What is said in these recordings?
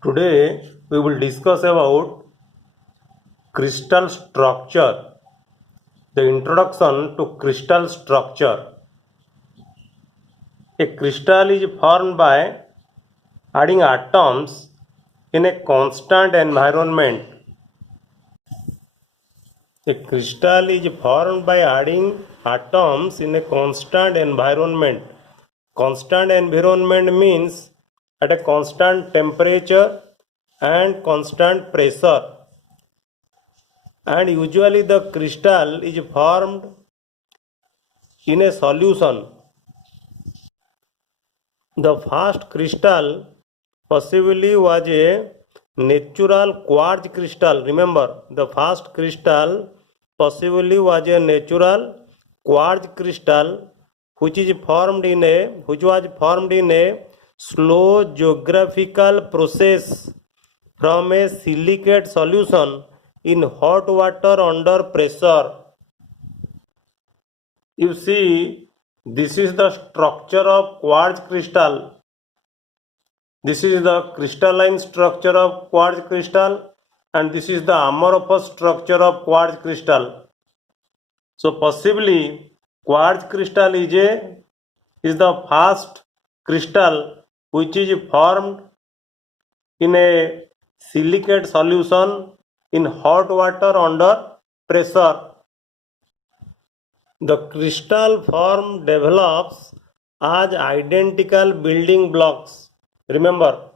Today we will discuss about crystal structure. The introduction to crystal structure. A crystal is formed by adding atoms in a constant environment. A crystal is formed by adding atoms in a constant environment. Constant environment means at a constant temperature and constant pressure. And usually the crystal is formed in a solution. The first crystal possibly was a natural quartz crystal. Remember, the first crystal possibly was a natural quartz crystal which was formed in a slow geographical process from a silicate solution in hot water under pressure. You see, this is the structure of quartz crystal. This is the crystalline structure of quartz crystal, and this is the amorphous structure of quartz crystal. So possibly quartz crystal is the first crystal which is formed in a silicate solution in hot water under pressure. The crystal form develops as identical building blocks. Remember,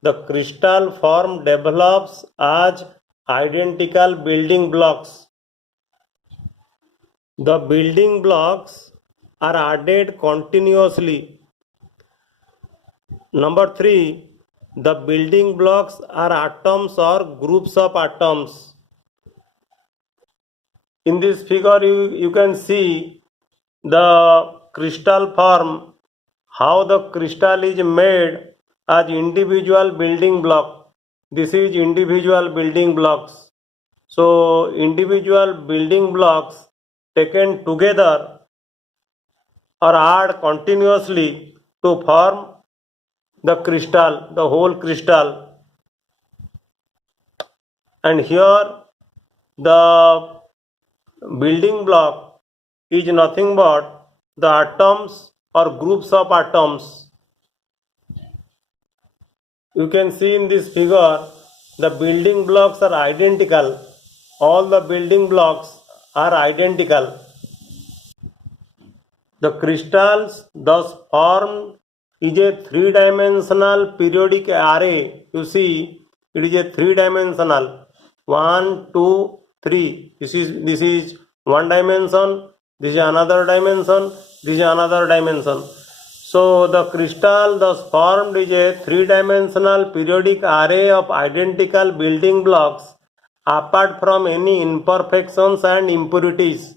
the crystal form develops as identical building blocks. The building blocks are added continuously. Number 3, the building blocks are atoms or groups of atoms. In this figure, you can see the crystal form, how the crystal is made as individual building block. This is individual building blocks. So individual building blocks taken together or add continuously to form the crystal, the whole crystal. And here the building block is nothing but the atoms or groups of atoms. You can see in this figure the building blocks are identical. All the building blocks are identical. The crystals thus formed is a three-dimensional periodic array. You see, it is a three-dimensional. 1, 2, 3. This is one dimension. This is another dimension. This is another dimension. So the crystal thus formed is a three-dimensional periodic array of identical building blocks apart from any imperfections and impurities.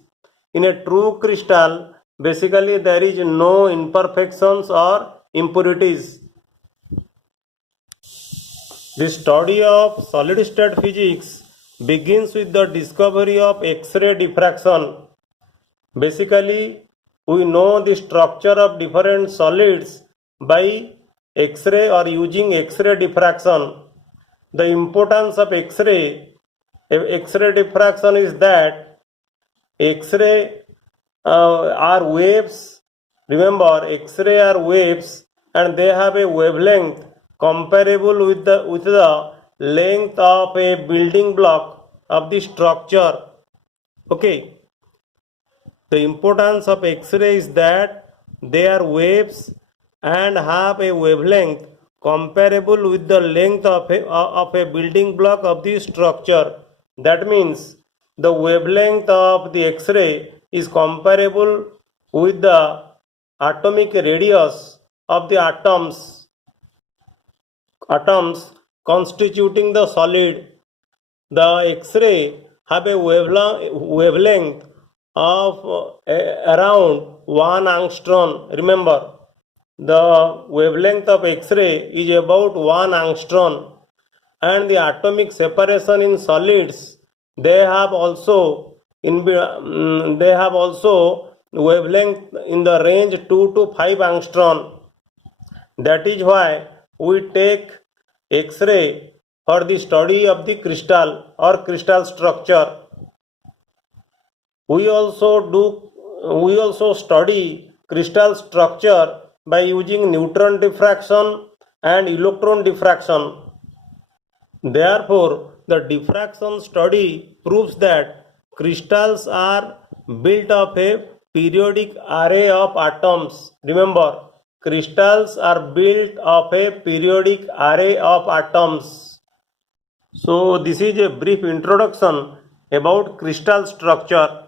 In a true crystal, basically there is no imperfections or impurities. The study of solid state physics begins with the discovery of X-ray diffraction. Basically, we know the structure of different solids by X-ray or using X-ray diffraction. The importance of X-ray diffraction is that X-ray are waves. Remember, X-ray are waves and they have a wavelength comparable with the length of a building block of the structure. Okay. The importance of X-ray is that they are waves and have a wavelength comparable with the length of a building block of the structure. That means the wavelength of the X-ray is comparable with the atomic radius of the atoms constituting the solid. The X-ray have a wavelength of around 1 angstrom. Remember, the wavelength of X-ray is about 1 angstrom, and the atomic separation in solids, they have also wavelength in the range 2 to 5 angstrom. That is why we take X-ray for the study of the crystal or crystal structure. We also study crystal structure by using neutron diffraction and electron diffraction. Therefore, the diffraction study proves that crystals are built of a periodic array of atoms. Remember, crystals are built of a periodic array of atoms. So, this is a brief introduction about crystal structure.